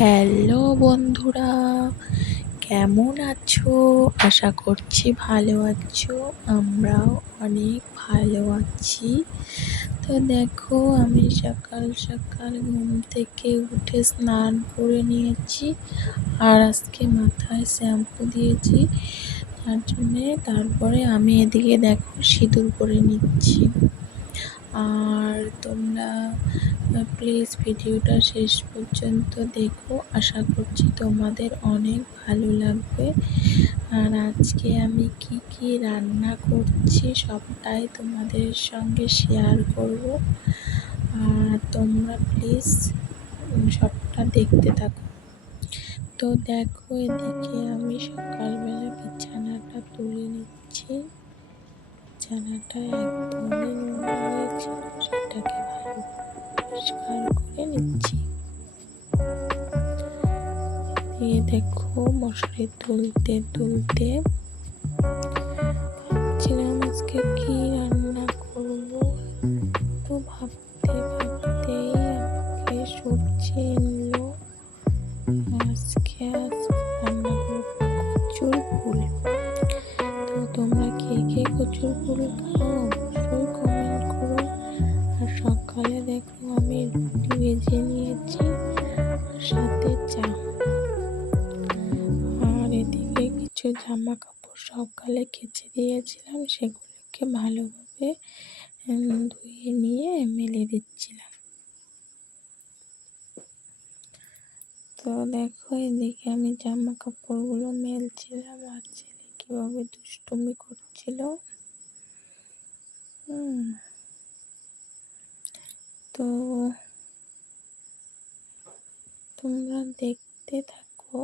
Hello বন্ধুরা, কেমন আছো? আশা করছি ভালো আছো। আমরাও অনেক ভালো আছি। তো দেখো, আমি সকাল সকাল ঘুম থেকে উঠে স্নান করে নিয়েছি, আর আজকে মাথায় শ্যাম্পু দিয়েছি। তারপরে আমি এদিকে দেখো সিঁদুর করে নিচ্ছি। আর তোমরা প্লিজ ভিডিওটা শেষ পর্যন্ত দেখো, আশা করছি তোমাদের অনেক ভালো লাগবে। আর আজকে আমি কি কি রান্না করছি সবটাই তোমাদের সঙ্গে শেয়ার করব। আর তোমরা প্লিজ সবটা দেখতে থাকো। তো দেখো, এদিকে আমি সকালবেলা বিছানাটা তুলে নিচ্ছি। বিছানাটা একদমই নোংরা হয়েছিল, সেটাকে ভালো পরিষ্কার করে নিচ্ছি। দিয়ে দেখো, মশারি তুলতে তুলতে ভাবছিলাম আজকে কি রান্না করব। তো ভাবতে ভাবতেই আমাকে সবজি এলো। আজকে রান্না করবো কচুর ফুল। তো তোমরা কে কে কচুর ফুল খাও অবশ্যই কমেন্ট করো। আর সকালে দেখো আমি রুটি ভেজে নিয়েছি, সাথে চা। আর এদিকে কিছু জামা কাপড় সকালে কেচে দিয়েছিলাম, সেগুলোকে ভালোভাবে ধুয়ে নিয়ে মেলে দিচ্ছিলাম। তো দেখো, এদিকে আমি জামা কাপড়গুলো মেলছিলাম, আর ছেলে কিভাবে দুষ্টুমি করছিল। তো তোমরা দেখতে থাকো।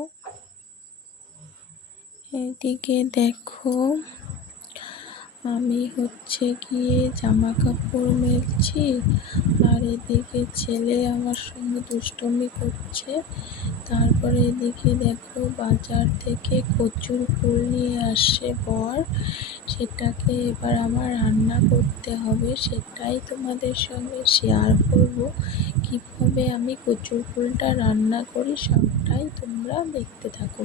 এদিকে দেখো, আমি গিয়ে জামা কাপড় মেলছি, আর এদিকে ছেলে আমার সঙ্গে দুষ্টুমি করছে। তারপরে এদিকে দেখো, বাজার থেকে কচুর ফুল নিয়ে আসছে বর। সেটাকে এবার আমার রান্না করতে হবে, সেটাই তোমাদের সঙ্গে শেয়ার করব। কিভাবে আমি কচুর ফুলটা রান্না করি সবটাই তোমরা দেখতে থাকো।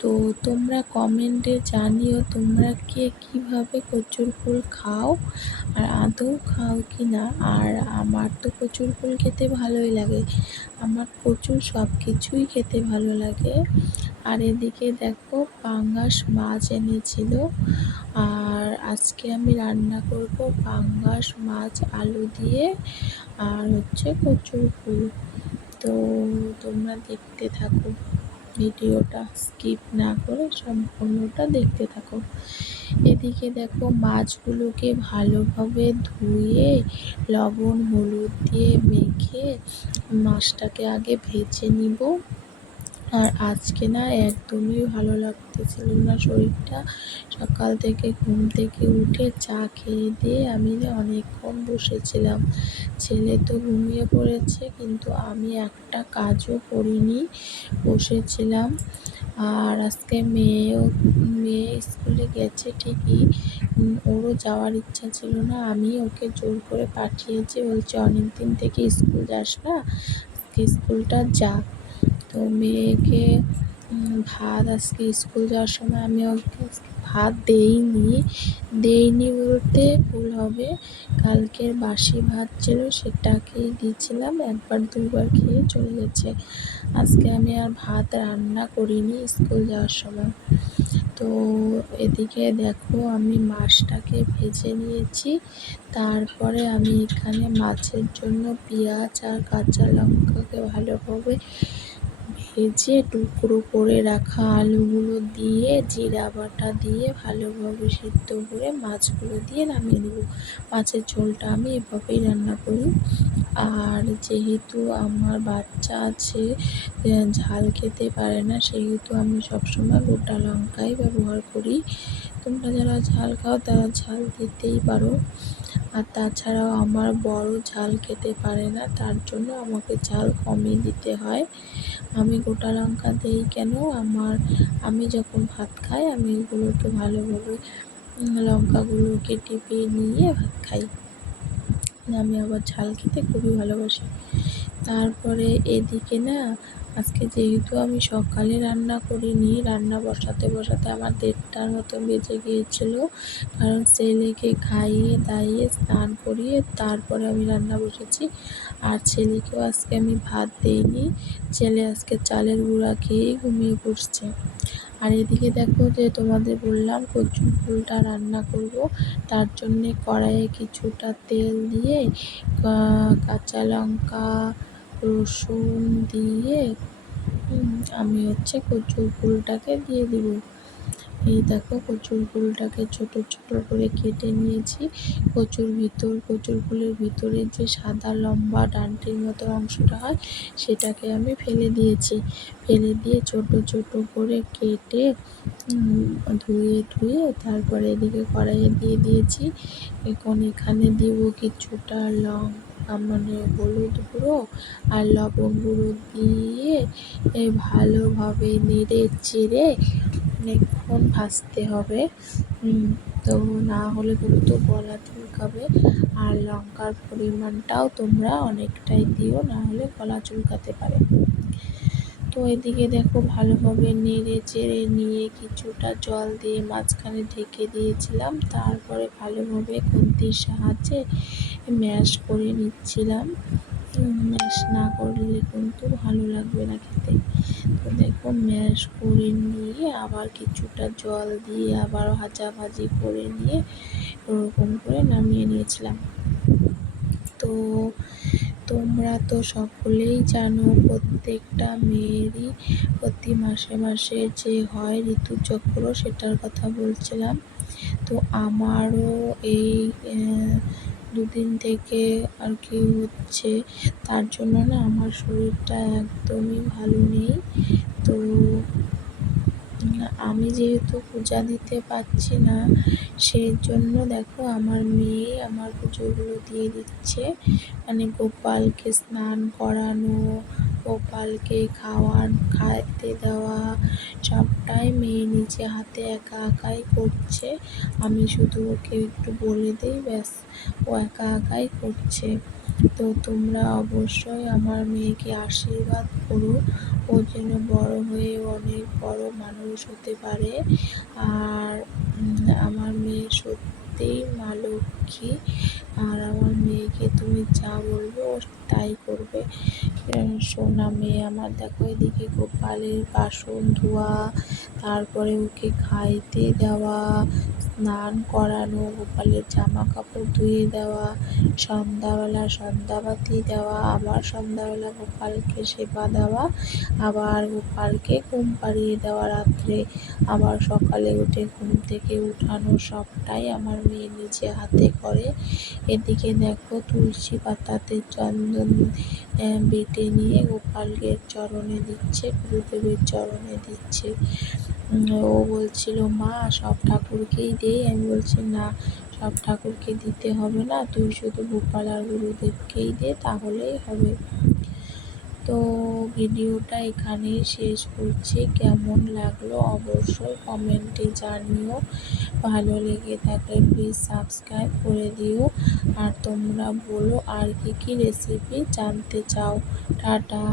তো তোমরা কমেন্টে জানিও তোমরা কে কীভাবে কচুর ফুল খাও, আর আদৌ খাও কি না। আর আমার তো কচুর ফুল খেতে ভালোই লাগে, আমার কচুর সব কিছুই খেতে ভালো লাগে। আর এদিকে দেখো, পাঙ্গাস মাছ এনেছিল, আর আজকে আমি রান্না করব পাঙ্গাস মাছ আলু দিয়ে, আর কচুর ফুল। তো তোমরা দেখতে থাকো, ভিডিওটা স্কিপ না করে সম্পূর্ণটা দেখতে থাকো। এদিকে দেখো, মাছগুলোকে ভালোভাবে ধুয়ে লবণ হলুদ দিয়ে মেখে মাছটাকে আগে ভেজে নিব। আর আজকে না একদমই ভালো লাগতেছিল না শরীরটা। সকাল থেকে ঘুম থেকে উঠে চা খেয়ে দিয়ে আমি অনেকক্ষণ বসেছিলাম। ছেলে তো ঘুমিয়ে পড়েছে, কিন্তু আমি একটা কাজও করিনি, বসেছিলাম। আর আজকে মেয়ে স্কুলে গেছে ঠিকই, ওরও যাওয়ার ইচ্ছা ছিল না, আমি ওকে জোর করে পাঠিয়েছি। বলছে অনেক দিন থেকে স্কুল যাস না, আজকে স্কুলটা যা। তো মেয়েকে ভাত, আজকে স্কুল যাওয়ার সময় আমি ওকে ভাত দেইনি বলতে ভুল হবে। কালকের বাসি ভাত ছিল, সেটাকেই দিয়েছিলাম, একবার দুবার খেয়ে চলে গেছে। আজকে আমি আর ভাত রান্না করিনি স্কুল যাওয়ার সময়। তো এদিকে দেখো, আমি মাছটাকে ভেজে নিয়েছি। তারপরে আমি এখানে মাছের জন্য পেঁয়াজ আর কাঁচা লঙ্কাকে ভালোভাবে ভেজে টুকরো করে রাখা আলুগুলো দিয়ে জিরা বাটা দিয়ে ভালোভাবে সিদ্ধ করে মাছগুলো দিয়ে নামিয়ে নেব। মাছের ঝোলটা আমি এভাবেই রান্না করি। আর যেহেতু আমার বাচ্চা আছে, ঝাল খেতে পারে না, সেহেতু আমি সবসময় গোটা লঙ্কাই ব্যবহার করি। তোমরা যারা ঝাল খাও তারা ঝাল দিতেই পারো। আর তাছাড়াও আমার বড় ঝাল খেতে পারে না, তার জন্য আমাকে ঝাল কমই দিতে হয়। আমি গোটা লঙ্কা দিই কেন, আমি যখন ভাত খাই আমি এগুলোকে ভালোভাবে লঙ্কাগুলোকে টিপে নিয়ে ভাত খাই। আমি আবার ঝাল খেতে খুবই ভালোবাসি। তারপরে এদিকে না আজকে যেহেতু আমি সকালে রান্না করিনি, রান্না বসাতে বসাতে আমার 1:30টার মতো বেজে গিয়েছিল, কারণ ছেলেকে খাইয়ে দাইয়ে স্নান করিয়ে তারপরে আমি রান্না বসেছি। আর ছেলেকেও আজকে আমি ভাত দেইনি, ছেলে আজকে চালের গুঁড়া খেয়েই ঘুমিয়ে পড়ছে। আর এদিকে দেখো যে তোমাদের বললাম কচুর ফুলটা রান্না করব, তার জন্যে কড়াইয়ে কিছুটা তেল দিয়ে কাঁচা লঙ্কা রসুন দিয়ে আমি কচুর ফুলটাকে দিয়ে দিব। এই দেখো কচুর ফুলটাকে ছোট ছোট করে কেটে নিয়েছি। কচুর ফুলের ভিতরে যে সাদা লম্বা ডান্টির মতো অংশটা হয় সেটাকে আমি ফেলে দিয়েছি। ফেলে দিয়ে ছোট ছোট করে কেটে ধুয়ে তারপরে এদিকে কড়াইয়ে দিয়ে দিয়েছি। এখন এখানে দিব কিছুটা হলুদ গুঁড়ো আর লবণ গুঁড়ো দিয়ে ভালোভাবে নেড়ে চেড়ে অনেকক্ষণ ভাজতে হবে। তো না হলে কিন্তু গলা চুলকাবে। আর লঙ্কার পরিমাণটাও তোমরা অনেকটাই দিও, না হলে গলা চুলকাতে পারে। তো এদিকে দেখো ভালোভাবে নেড়ে চেড়ে নিয়ে কিছুটা জল দিয়ে মাঝখানে ঢেকে দিয়েছিলাম। তারপরে ভালোভাবে খুন্তির সাহায্যে ম্যাশ করে নিচ্ছিলাম। ম্যাশ না করলে কিন্তু ভালো লাগবে না খেতে। তো দেখো ম্যাশ করে নিয়ে আবার কিছুটা জল দিয়ে আবার ভাজাভাজি করে নিয়ে ওরকম করে নামিয়ে নিয়েছিলাম। তো তোমরা তো সকলেই জানো প্রত্যেকটা মেয়েরই প্রতি মাসে মাসে যে হয় ঋতুচক্র, সেটার কথা বলছিলাম। তো আমারও এই দুদিন থেকে আর কি হচ্ছে, তার জন্য না আমার শরীরটা একদমই ভালো নেই। তো আমি যেহেতু পূজা দিতে পারছি না, সেই জন্য দেখো আমার মেয়ে আমার পুজোগুলো দিয়ে দিচ্ছে। মানে গোপালকে স্নান করানো, গোপালকে খাইতে দেওয়া সবটাই মেয়ে নিজে হাতে একা একাই করছে। আমি শুধু ওকে একটু বলে দিই, ব্যাস ও একা একাই করছে। তো তোমরা অবশ্যই আমার মেয়েকে আশীর্বাদ করো, ও যেন বড় হয়ে অনেক বড় মানুষ হতে পারে। আর আমার মেয়ে সত্যিই মা লক্ষ্মী। আর আমার মেয়েকে তুমি যা বলবে ও তাই করবে। সোনা মেয়ে আমার। দেখো এদিকে গোপালের বাসন ধোয়া, তারপরে ওকে খাইতে দেওয়া, স্নান করানো, গোপালের জামা কাপড় ধুয়ে দেওয়া, সন্ধ্যাবেলা সন্ধ্যাবাতি দেওয়া, আবার সন্ধ্যাবেলা গোপালকে সেবা দেওয়া, আবার গোপালকে ঘুম পাড়িয়ে দেওয়া রাত্রে, আবার সকালে উঠে ঘুম থেকে উঠানো, সবটাই আমার মেয়ে নিজে হাতে করে। এদিকে দেখো তুলসী পাতাতে চন্দন বেটে নিয়ে গোপালকে চরণে দিচ্ছে, গুরুদেবের চরণে দিচ্ছে। ও বলছিল মা সব ঠাকুরকেই দে। আমি বলছি না, সব ঠাকুরকে দিতে হবে না, তুই শুধু গোপাল আর গুরুদেবকেই দে, তাহলেই হবে। তো ভিডিওটা এখানেই শেষ করছি। কেমন লাগলো অবশ্যই কমেন্টে জানিও। ভালো লেগে থাকলে প্লিজ সাবস্ক্রাইব করে দিও। আর তোমরা বলো আর কি কি রেসিপি জানতে চাও। টাটা।